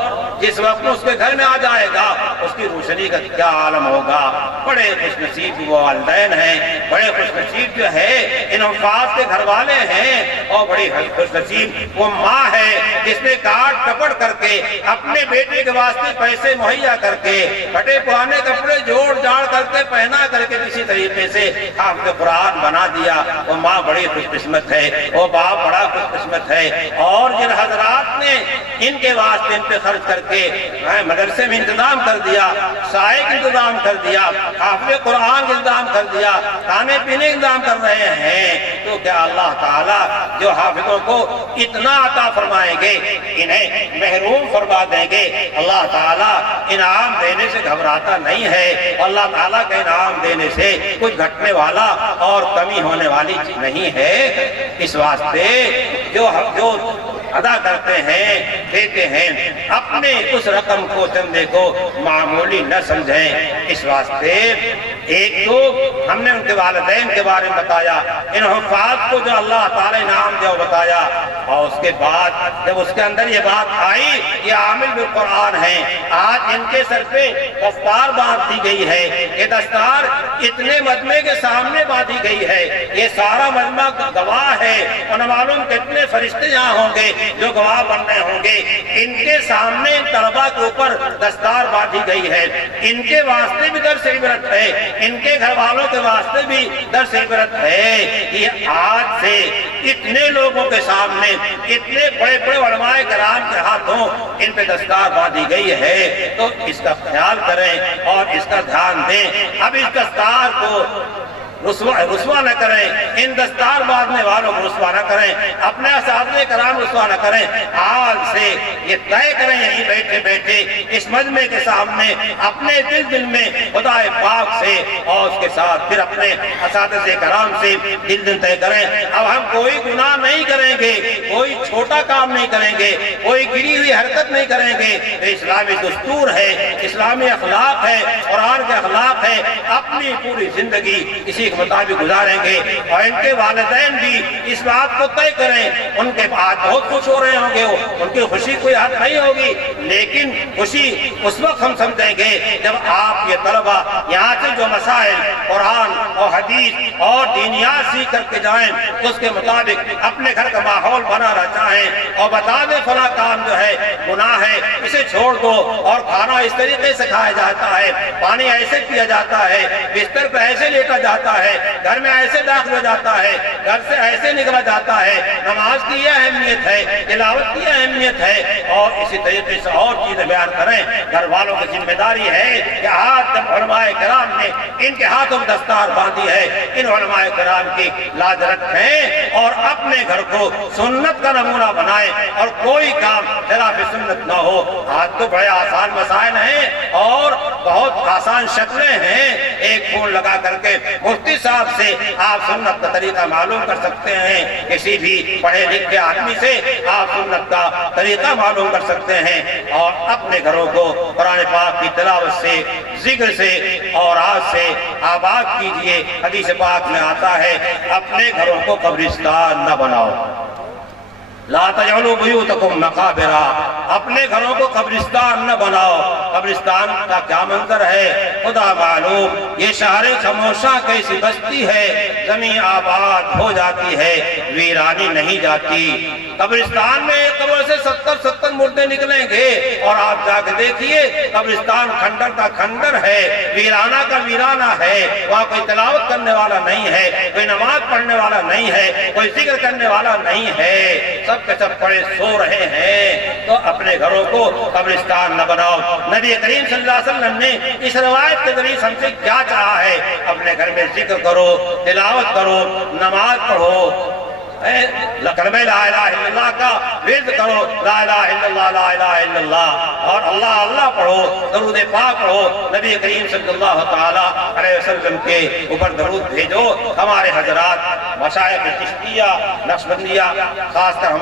جس وقت اس کے گھر میں آ جائے گا اس کی روشنی کا کیا عالم ہوگا۔ بڑے خوش نصیب وہ والدین ہیں، بڑے خوش نصیب جو ہے ان انفاظ کے گھر والے ہیں، اور بڑی خوش نصیب وہ ماں ہے جس نے کاٹ کپڑ کر کے اپنے بیٹے کے واسطے پیسے مہیا کر کے پھٹے پرانے کپڑے جوڑ جاڑ کر کے پہنا کر کے کسی طریقے سے حافظ قرآن بنا دیا۔ وہ ماں بڑی خوش قسمت ہے، وہ باپ بڑا خوش قسمت ہے۔ اور جن حضرات نے ان کے واسطے ان پہ خرچ کر کے مدرسے میں انتظام کر دیا، سائے کا انتظام کر دیا، حافظ قرآن کا انتظام کر دیا، کھانے پینے کا انتظام کر رہے ہیں، تو کیا اللہ تعالیٰ جو حافظوں کو اتنا عطا فرمائیں گے انہیں محروم فرما دیں گے؟ اللہ تعالیٰ انعام دینے سے گھبراتا نہیں ہے، اللہ تعالیٰ کا انعام دینے سے کچھ گھٹنے والا اور کمی ہونے والی چیز نہیں ہے۔ اس واسطے جو ادا کرتے ہیں، دیتے ہیں، اپنے اس رقم کو چندے کو معمولی نہ سمجھیں۔ اس واسطے ایک تو ہم نے ان کے والدین کے بارے میں بتایا، ان حفاظ کو جو اللہ تعالیٰ انعام دیا وہ بتایا، اور اس کے بعد جب اس کے اندر یہ بات آئی یہ عامل بالقرآن ہیں، آج ان کے سر پہ دستار باندھ دی گئی ہے۔ یہ دستار اتنے مجمع کے سامنے باندھی گئی ہے، یہ سارا مجمع گواہ ہے، اور نہ معلوم کتنے فرشتے یہاں ہوں گے جو گواہ بننے ہوں گے۔ ان کے سامنے ان طلباء کے اوپر دستار باندھی گئی ہے، ان کے واسطے بھی درس عبرت ہے، ان کے گھر والوں کے واسطے بھی درس عبرت ہے۔ یہ آج سے اتنے لوگوں کے سامنے اتنے بڑے بڑے علماء کرام کے ہاتھوں ان پہ دستار باندھی گئی ہے، تو اس کا خیال کریں اور اس کا دھیان دیں۔ اب اس دستار کو رسوا نہ کریں، ان دستار باندھنے والوں کو رسوا نہ کریں، اپنے اساتذہ کرام رسوا نہ کریں۔ آج سے یہ طے کریں یہیں بیٹھے بیٹھے اس مجمع کے سامنے اپنے دل میں خدا پاک سے اور اس کے ساتھ پھر اپنے اساتذہ کرام سے دل طے کریں، اب ہم کوئی گناہ نہیں کریں گے، کوئی چھوٹا کام نہیں کریں گے، کوئی گری ہوئی حرکت نہیں کریں گے۔ یہ اسلامی دستور ہے، اسلامی اخلاق ہے، قرآن کے اخلاق ہے، اپنی پوری زندگی اسی کے مطابق گزاریں گے۔ اور ان کے والدین بھی اس بات کو طے کریں، ان کے بعد بہت خوش ہو رہے ہوں گے، ان کی خوشی کوئی حد نہیں ہوگی، لیکن خوشی اس وقت ہم سمجھیں گے جب آپ یہ طلبہ یہاں سے جو مسائل قرآن اور حدیث اور دینیات سیکھ کر کے جائیں، اس کے مطابق اپنے گھر کا ماحول بنانا چاہیں اور بتا دیں فلاں کام جو ہے گناہ ہے اسے چھوڑ دو، اور کھانا اس طریقے سے کھایا جاتا ہے، پانی ایسے پیا جاتا ہے، بستر پہ ایسے لیٹا جاتا ہے, گھر میں ایسے داخل ہو جاتا ہے, گھر سے ایسے نکلا جاتا ہے. نماز کی یہ اہمیت ہے, تلاوت کی اہمیت ہے, اور اسی طریقے سے اور چیزیں بیان کریں. گھر والوں کی ذمہ داری ہے کہ آج جب علماء کرام نے ان کے ہاتھوں میں دستار باندھی ہے, ان علماء کرام کی لاج رکھیں اور اپنے گھر کو سنت کا نمونہ بنائیں, اور کوئی کام خلاف سنت نہ ہو. آج تو بڑے آسان مسائل ہیں اور بہت آسان شکلیں ہیں. ایک فون لگا کر کے مفتی صاحب سے آپ سنت کا طریقہ معلوم کر سکتے ہیں, کسی بھی پڑھے لکھے آدمی سے آپ سنت کا طریقہ معلوم کر سکتے ہیں, اور اپنے گھروں کو قرآن پاک کی تلاوت سے, ذکر سے اور آج سے آباد کیجئے. حدیث پاک میں آتا ہے اپنے گھروں کو قبرستان نہ بناؤ. لا تجعلوا بیوتکم مقابرا, اپنے گھروں کو قبرستان نہ بناؤ. قبرستان کا کیا منظر ہے خدا معلوم. یہ شہر خاموشاں کیسی بستی ہے, زمین آباد ہو جاتی ہے, ویرانی نہیں جاتی. قبرستان میں ایک قبر سے 70 مردے نکلیں گے, اور آپ جا کے دیکھیے قبرستان کھنڈر کا کھنڈر ہے, ویرانہ کا ویرانہ ہے. وہاں کوئی تلاوت کرنے والا نہیں ہے, کوئی نماز پڑھنے والا نہیں ہے, کوئی ذکر کرنے والا نہیں ہے, سب کے سب پڑے سو رہے ہیں. تو اپنے گھروں کو قبرستان نہ بناؤ. نبی کریم صلی اللہ علیہ وسلم نے اس روایت کے ذریعے ہم سے کیا چاہا ہے؟ اپنے گھر میں ذکر کرو, تلاوت کرو, نماز پڑھو, کلمہ لا الہ الا اللہ کا ورد کرو, لا الہ الا اللہ, لا الہ الا اللہ, اور اللہ اللہ پڑھو, درود پاک پڑھو. نبی کریم صلی اللہ تعالی علیہ وسلم کے اوپر درود بھیجو. ہمارے حضرات مشائخ چشتیہ, نقشبندیہ, خاص کر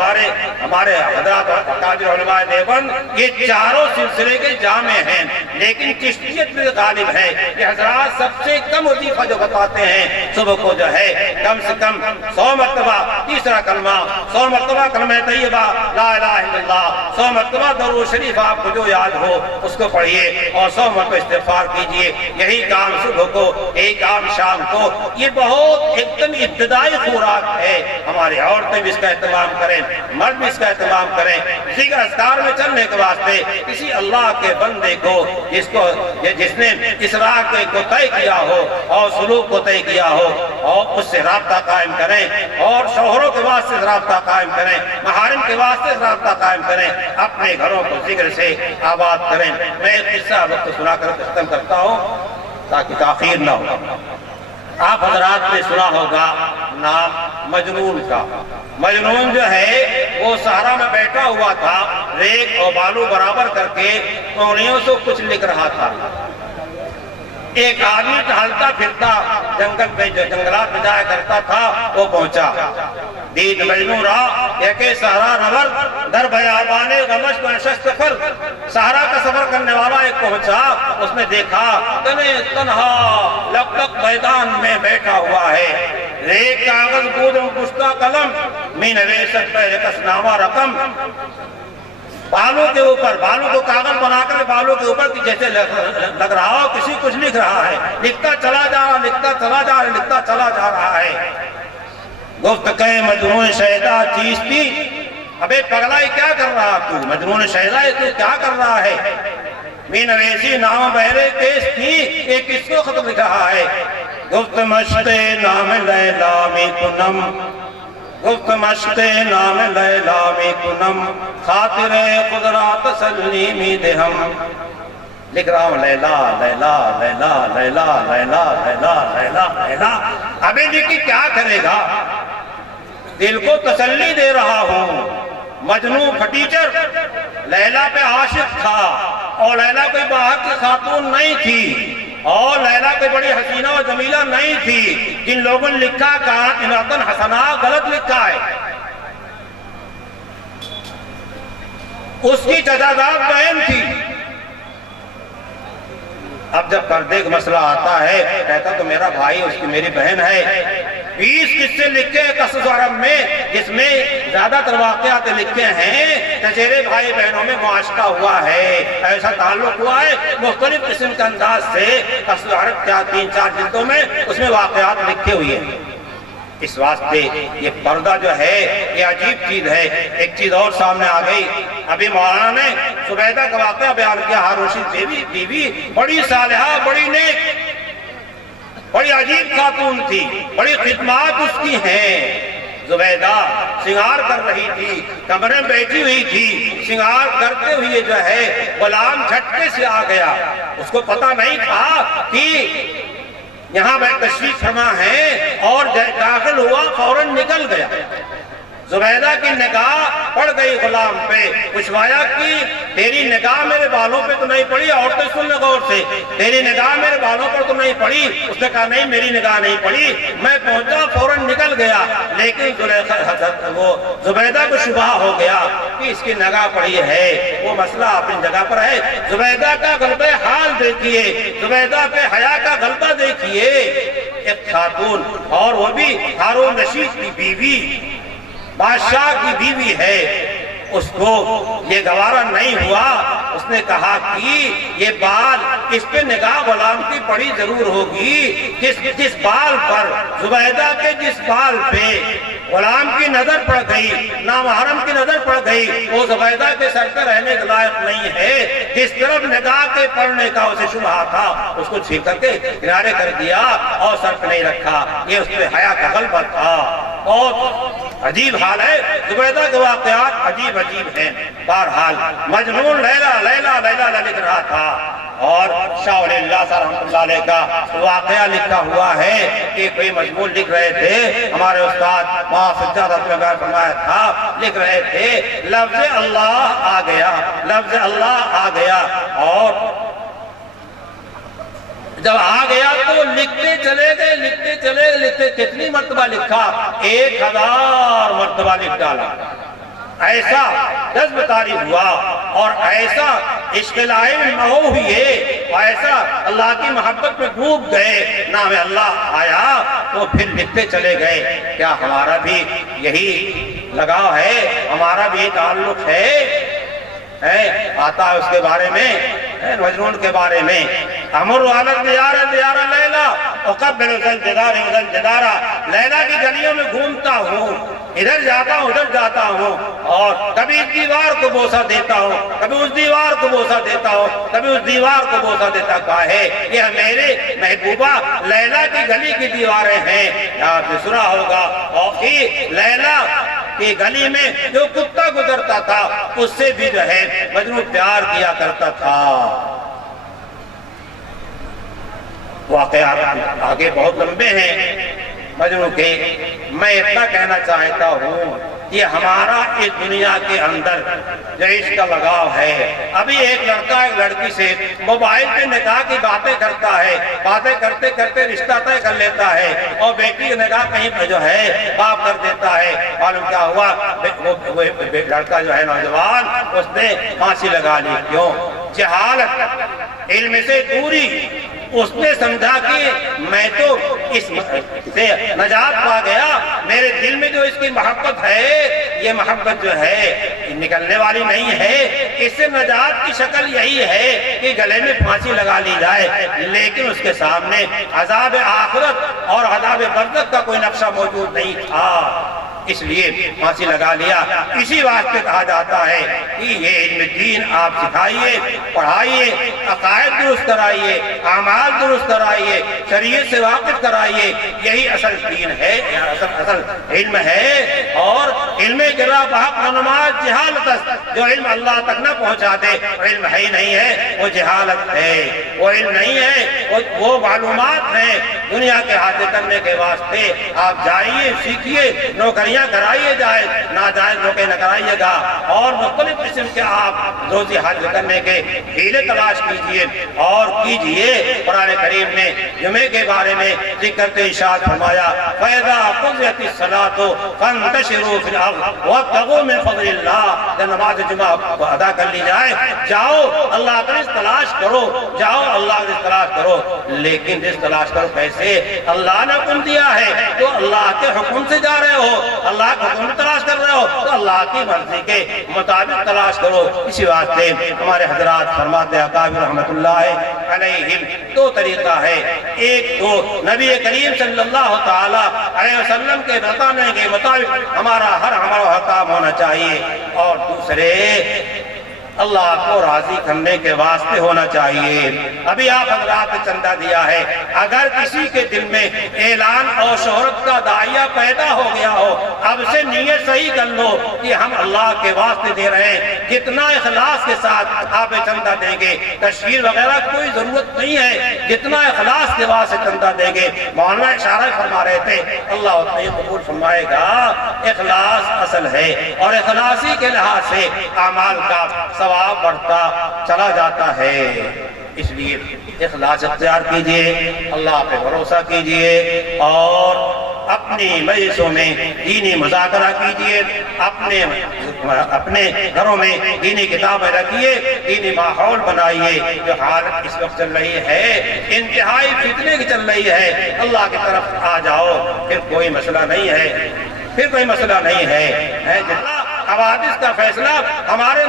ہمارے حضرات اکابر علماء دیوبند, یہ چاروں سلسلے کے جامع ہیں, لیکن چشتیت میں غالب ہے. یہ حضرات سب سے کم وظیفہ جو بتاتے ہیں صبح کو جو ہے کم سے کم 100 مرتبہ تیسرا کلمہ, 100 مرتبہ کلمہ طیبہ لا الہ الا اللہ, 100 مرتبہ درود شریف آپ کو جو یاد ہو اس کو پڑھیے, اور 100 مرتبہ استغفار کیجئے. یہی کام صبح کو, یہی کام شام کو. یہ بہت ایک دم ابتدائی خوراک ہے. ہماری عورتیں بھی اس کا اہتمام کریں, مرد بھی اس کا اہتمام کریں. ذکر اذکار میں چلنے کے واسطے کسی اللہ کے بندے کو جس نے اس راہ کو طے کیا ہو اور سلوک کو طے کیا ہو, اور اس سے رابطہ قائم کریں, اور شوہروں کے واسطے رابطہ قائم کریں, محارم کے واسطے رابطہ قائم کریں, اپنے گھروں کو ذکر سے آباد کریں. میں ایک قصہ وقت سنا کر ختم کرتا ہوں تاکہ تاخیر نہ ہو. آپ حضرات نے سنا ہوگا نام مجنون کا. مجنون جو ہے وہ صحرا میں بیٹھا ہوا تھا, ریت اور بالو برابر کر کے انگلیوں سے کچھ لکھ رہا تھا. ایک آدمی ٹہلتا پھرتا جنگل میں, جو جنگلات میں جایا کرتا تھا, وہ پہنچا. دید مجنون را یکے سہرا نور در بیابانے غمش نشست سفر. سہرا کا سفر کرنے والا ایک پہنچا, اس نے دیکھا تنے تنہا لگ تک میدان میں بیٹھا ہوا ہے. ریت کاغذ بود پشتا قلم, مین ریست پہ رکس نامہ رقم. بالوں کے اوپر, بالوں کو کاغذ بنا کر بالوں کے اوپر جیسے لگ رہا ہو کسی کچھ لکھ رہا ہے. لکھتا چلا جا رہا, لکھتا چلا جا رہا, لکھتا چلا جا رہا ہے. گفت کہ مجنون شہدہ چیز تھی, ابے پگلائی کیا کر رہا تو, مجنون شہدہ تو کیا کر رہا ہے. مین ویسی نام بہرے کیس تھی, ایک کس کو خط لکھ رہا ہے. گفت مشت نام لیلا می کنم, گفت مشت نام لیلا می کنم, خاطر قدرات تسلیمی دہم. لکھ رہا ہوں لیلا لیلا لیلا لیلا لیلا لیلا لیلا لیلا. ابھی لکھی کیا کرے گا, دل کو تسلی دے رہا ہوں. مجنون پھٹیچر لیلا پہ عاشق تھا, اور لیلا کوئی باہر کی خاتون نہیں تھی, اور لیلا کوئی بڑی حسینہ و جمیلہ نہیں تھی. جن لوگوں نے لکھا کہا اناتن حسنہ غلط لکھا ہے. اس کی جزادار بہن تھی. اب جب پردے کا مسئلہ آتا ہے, کہتا تو میرا بھائی, اس کی میری بہن ہے. 20 قصے لکھے قصص عرب میں, جس میں زیادہ تر واقعات لکھے ہیں چچیرے بھائی بہنوں میں معاشقہ ہوا ہے, ایسا تعلق ہوا ہے مختلف قسم کے انداز سے. قصص عرب کیا 3-4 جلدوں میں اس میں واقعات لکھے ہوئے ہیں. اس واسطے یہ پردہ جو ہے یہ عجیب چیز ہے. ایک چیز اور سامنے آ گئی. ابھی مولانا نے زبیدہ کا واقعہ بیان کیا. ہارون رشید بیوی بڑی صالحہ, بڑی نیک, بڑی عجیب خاتون تھی، بڑی خدمات اس کی ہیں۔ زبیدہ سنگار کر رہی تھی، کمرے میں بیٹھی ہوئی تھی، سنگار کرتے ہوئے جو ہے غلام جھٹکے سے آ گیا۔ اس کو پتہ نہیں تھا کہ یہاں میں تشریف فرما ہے، اور داخل ہوا، فوراً نکل گیا۔ زبیدہ کی نگاہ پڑ گئی غلام پہ، پوچھوایا کہ تیری نگاہ میرے بالوں پہ تو نہیں پڑی؟ عورتیں سن لے غور سے، تیری نگاہ میرے بالوں پر تو نہیں پڑی؟ اس نے کہا نہیں، میری نگاہ نہیں پڑی، میں پہنچا فوراً نکل گیا۔ لیکن وہ زبیدہ کو شبہ ہو گیا کہ اس کی نگاہ پڑی ہے، وہ مسئلہ اپنی جگہ پر ہے۔ زبیدہ کا غلبہ حال دیکھیے، زبیدہ پہ حیا کا غلبہ دیکھیے۔ ایک خاتون، اور وہ بھی ہارون رشید کی بیوی، بادشاہ کی بیوی ہے، اس کو یہ گوارا نہیں ہوا۔ اس نے کہا کہ یہ بال، اس پہ نگاہ غلام کی پڑی ضرور ہوگی، جس بال پر، زبیدہ کے جس بال پہ غلام کی نظر پڑ گئی، نامحرم کی نظر پڑ گئی، وہ زبیدہ کے سر پہ رہنے کے لائق نہیں ہے۔ جس طرف نگاہ کے پڑنے کا اسے شبہ تھا، اس کو چھیل کر کے کنارے کر دیا اور سر پہ نہیں رکھا۔ یہ اس پہ حیا کا غلبہ تھا۔ اور عجیب حال ہے، زبیدہ کے واقعات عجیب ہیں۔ بہرحال مجنون لیلا لکھ رہا تھا، اور شاہ ولی اللہ صاحب رحمۃ اللہ علیہ کا واقعہ لکھا ہوا ہے کہ کوئی مجموع لکھ رہے تھے، ہمارے استاد سجاد اطلاع فرمایا تھا، لکھ رہے تھے، لفظ اللہ آ گیا، لفظ اللہ آ گیا، اور جب آ گیا تو لکھتے چلے گئے، کتنی مرتبہ لکھا؟ 1000 مرتبہ لکھ ڈالا۔ ایسا جذب طاری ہوا، اور ایسا عشق الہی میں مہو ہوئے، ایسا اللہ کی محبت میں ڈوب گئے، نام اللہ آیا تو پھر لکھتے چلے گئے۔ کیا ہمارا بھی یہی لگاؤ ہے؟ ہمارا بھی تعلق ہے؟ آتا ہے اس کے بارے میں، مجنون کے بارے میں، امر علی دیار لیلا اقبل الجدار الجدارا، لیلا کی گلیوں میں گھومتا ہوں، ادھر جاتا ہوں ادھر جاتا ہوں، اور کبھی اس دیوار کو بوسہ دیتا ہوں، کبھی اس دیوار کو بوسہ دیتا ہوں، کبھی اس دیوار کو بوسہ دیتا ہے۔ یہ میرے محبوبہ لیلا کی گلی کی دیواریں ہیں۔ آپ نے سنا ہوگا، اور لیلا کی گلی میں جو کتا گزرتا تھا، اس سے بھی جو ہے مجنون پیار کیا کرتا تھا۔ واقعات آگے بہت لمبے ہیں مجنون کے، میں اتنا کہنا چاہتا ہوں کہ ہمارا اس دنیا کے اندر جو عشق کا لگاؤ ہے، ابھی ایک لڑکا ایک لڑکی سے موبائل پہ نکاح کی باتیں کرتا ہے، باتیں کرتے کرتے رشتہ طے کر لیتا ہے، اور بیٹی کی نکاح کہیں پہ جو ہے باپ کر دیتا ہے۔ معلوم کیا ہوا؟ وہ لڑکا جو ہے نوجوان، اس نے پھانسی لگا لی۔ کیوں؟ جہالت، علم سے دوری۔ اس نے سمجھا کہ میں تو اس سے نجات پا گیا، میرے دل میں جو اس کی محبت ہے، یہ محبت جو ہے نکلنے والی نہیں ہے، اس سے نجات کی شکل یہی ہے کہ گلے میں پھانسی لگا لی جائے۔ لیکن اس کے سامنے عذاب آخرت اور عذاب برزخ کا کوئی نقشہ موجود نہیں تھا، اس لیے پھانسی لگا لیا۔ اسی واسطے کہا جاتا ہے کہ یہ علم دین آپ سکھائیے، پڑھائیے، عقائد درست کرائیے، اعمال درست کرائیے، شریعت سے واقف کرائیے، یہی اصل دین ہے، اصل علم ہے۔ اور علم گرا بحق رنمات جہالت، جو علم اللہ تک نہ پہنچا دے وہ علم ہے ہی نہیں ہے، وہ جہالت ہے، وہ علم نہیں ہے، وہ معلومات ہیں دنیا کے حاصل کرنے کے واسطے۔ آپ جائیے، سیکھیے، نوکریاں کرائیے، جائز ناجائز نوکری نہ کرائیے گا، اور مختلف قسم کے آپ روزی حاصل کرنے کے ہیلے تلاش کیجئے اور کیجئے۔ قرآن کریم نے جمعے کے بارے میں ذکر کے ارشاد فرمایا، فَإِذَا قُضِيَتِ الصَّلَاةُ فَانتَشِرُوا فِي الْأَرْضِ وَابْتَغُوا مِن فَضْلِ اللَّهِ۔ جب نماز جمعہ کو ادا کر لی جائے، جاؤ اللہ کا رزق تلاش کرو، جاؤ اللہ کا رزق تلاش کرو، لیکن رزق تلاش کرو کیسے؟ اللہ نے حکم دیا ہے تو اللہ کے حکم سے جا رہے ہو، اللہ کا حکم تلاش کر رہے ہو تو اللہ کی مرضی کے مطابق تلاش کرو۔ اسی واسطے ہمارے حضرات فرماتے ہیں اکابر رحمت اللہ علیہم، دو طریقہ ہے، ایک تو نبی کریم صلی اللہ تعالی علیہ وسلم کے بتانے کے مطابق ہمارا ہر کام ہونا چاہیے، اور دوسرے اللہ کو راضی کرنے کے واسطے ہونا چاہیے۔ ابھی آپ حضرات نے چندہ دیا ہے، اگر کسی کے دل میں اعلان اور شہرت کا داعیہ پیدا ہو گیا ہو، اب سے نیت صحیح کر لو کہ ہم اللہ کے واسطے دے رہے ہیں۔ جتنا اخلاص کے ساتھ آپ چندہ دیں گے، تشہیر وغیرہ کوئی ضرورت نہیں ہے، جتنا اخلاص کے واسطے چندہ دیں گے۔ مولانا اشارہ فرما رہے تھے، اللہ اتنا ہی قبول فرمائے گا۔ اخلاص اصل ہے، اور اخلاصی کے لحاظ سے اعمال کا ثواب بڑھتا چلا جاتا ہے۔ اس لیے اخلاص اختیار کیجئے، اللہ پہ بھروسہ کیجئے، اور اپنی مجلسوں میں دینی مذاکرہ کیجئے، اپنے گھروں میں دینی کتابیں رکھیے، دینی ماحول بنائیے۔ جو حالت اس وقت چل رہی ہے انتہائی فتنے کی چل رہی ہے، اللہ کی طرف آ جاؤ، پھر کوئی مسئلہ نہیں ہے، پھر کوئی مسئلہ نہیں ہے۔ جتنا حوادث کا فیصلہ ہمارے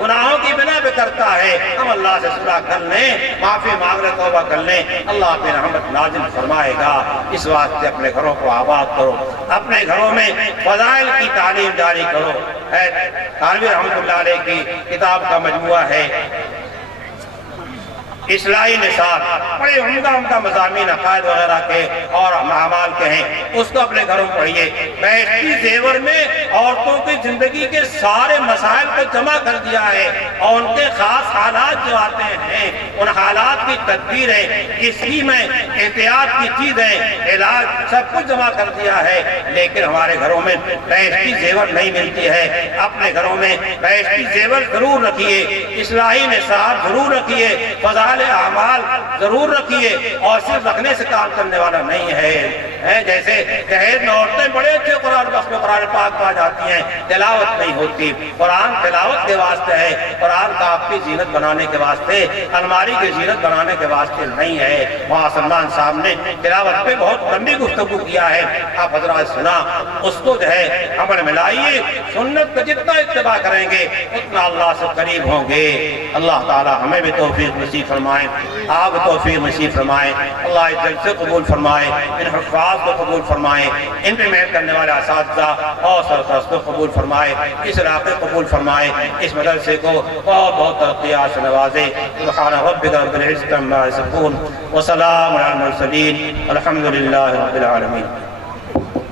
گناہوں کی بنا پہ کرتا ہے، ہم اللہ سے صلح کر لیں، معافی مانگ لیں، توبہ کر لیں، اللہ پہ رحمت نازل فرمائے گا۔ اس واسطے اپنے گھروں کو آباد کرو، اپنے گھروں میں فضائل کی تعلیم جاری کرو۔ تھانوی رحمۃ اللہ علیہ کی کتاب کا مجموعہ ہے اصلاحی نصاب، بڑے عمدہ مضامین عقائد وغیرہ کے اور اعمال کے ہیں، اس کو اپنے گھروں میں پڑھیے۔ بیشتی زیور میں عورتوں کی زندگی کے سارے مسائل کو جمع کر دیا ہے، اور ان کے خاص حالات جو آتے ہیں ان حالات کی تدبیریں، اسکیمیں، احتیاط کی چیزیں، علاج، سب کچھ جمع کر دیا ہے۔ لیکن ہمارے گھروں میں بیشتی زیور نہیں ملتی ہے۔ اپنے گھروں میں بیشتی زیور ضرور رکھیے، اصلاحی نصاب ضرور رکھیے، فضائل اعمال ضرور رکھیے، اور صرف رکھنے سے کام کرنے والا نہیں ہے۔ جیسے جہیز میں عورتیں بڑے اچھے قرآن بخش میں قرآن پاک پا جاتی ہیں، تلاوت نہیں ہوتی۔ قرآن تلاوت کے واسطے ہے، قرآن کا آپ کی زینت بنانے کے واسطے، الماری کی زینت بنانے کے واسطے نہیں ہے۔ وہاں سلمان صاحب نے تلاوت پہ بہت لمبی گفتگو کیا ہے، آپ حضرات سنا، اس کو جو ہے عمل میں لائیے۔ سنت کا جتنا اتباع کریں گے اتنا اللہ سے قریب ہوں گے۔ اللہ تعالی ہمیں بھی توفیق نصیب فرمائے، آپ توفیق نصیب فرمائے، اللہ اس جلسے قبول فرمائے، ان حفاظ کو قبول فرمائے، ان پہ محنت کرنے والے اساتذہ اور سرپرست کو قبول فرمائے، اس علاقے قبول فرمائے، اس مدرسے کو بہت بہت ترقیات سے نوازے۔ سبحان ربک رب العزۃ عما یصفون وسلام علی المرسلین، الحمد للہ رب العالمین۔